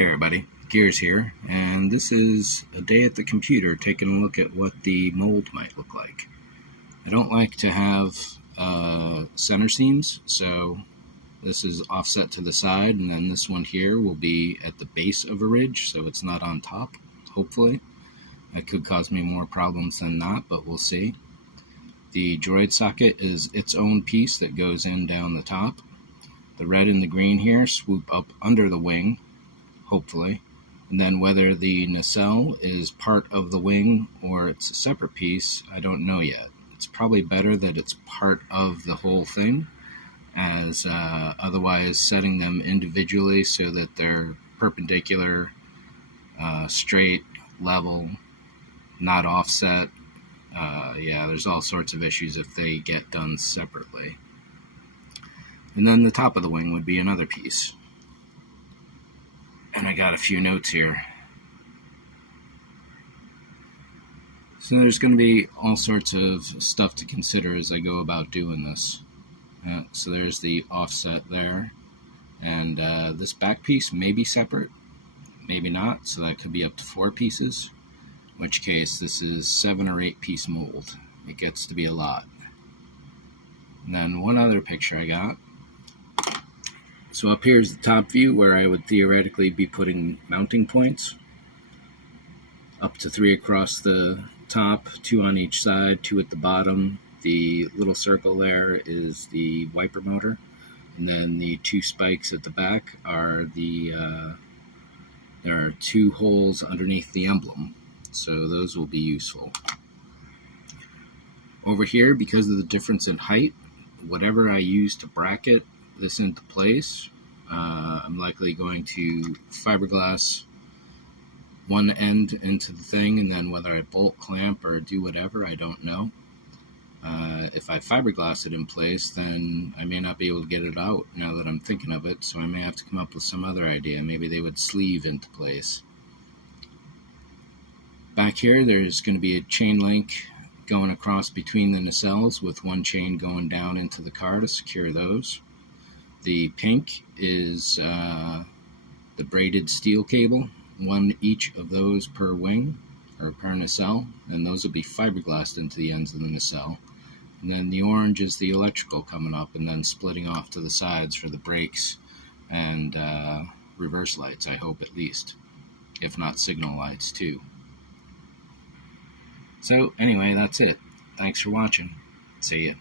Hey everybody, Gears here, and this is a day at the computer taking a look at what the mold might look like. I don't like to have center seams, so this is offset to the side, and then this one here will be at the base of a ridge, so it's not on top, hopefully. That could cause me more problems than not, but we'll see. The droid socket is its own piece that goes in down the top. The red and the green here swoop up under the wing, hopefully, and then whether the nacelle is part of the wing or it's a separate piece, I don't know yet. It's probably better that it's part of the whole thing, as otherwise setting them individually so that they're perpendicular, straight, level, not offset. Yeah, there's all sorts of issues if they get done separately. And then the top of the wing would be another piece. And I got a few notes here. So there's going to be all sorts of stuff to consider as I go about doing this. So there's the offset there. And this back piece may be separate, maybe not, so that could be up to 4 pieces. In which case this is 7 or 8 piece mold. It gets to be a lot. And then one other picture I got. So up here is the top view where I would theoretically be putting mounting points. Up to 3 across the top, 2 on each side, 2 at the bottom. The little circle there is the wiper motor. And then the 2 spikes at the back are there are 2 holes underneath the emblem. So those will be useful. Over here, because of the difference in height, whatever I use to bracket this into place, I'm likely going to fiberglass one end into the thing, and then whether I bolt clamp or do whatever, I don't know. If I fiberglass it in place, then I may not be able to get it out now that I'm thinking of it, so I may have to come up with some other idea. Maybe they would sleeve into place. Back here, there's going to be a chain link going across between the nacelles with one chain going down into the car to secure those. The pink is the braided steel cable, 1 each of those per wing or per nacelle, and those will be fiberglassed into the ends of the nacelle. And then the orange is the electrical coming up and then splitting off to the sides for the brakes and reverse lights, I hope at least, if not signal lights too. So anyway, that's it. Thanks for watching. See ya.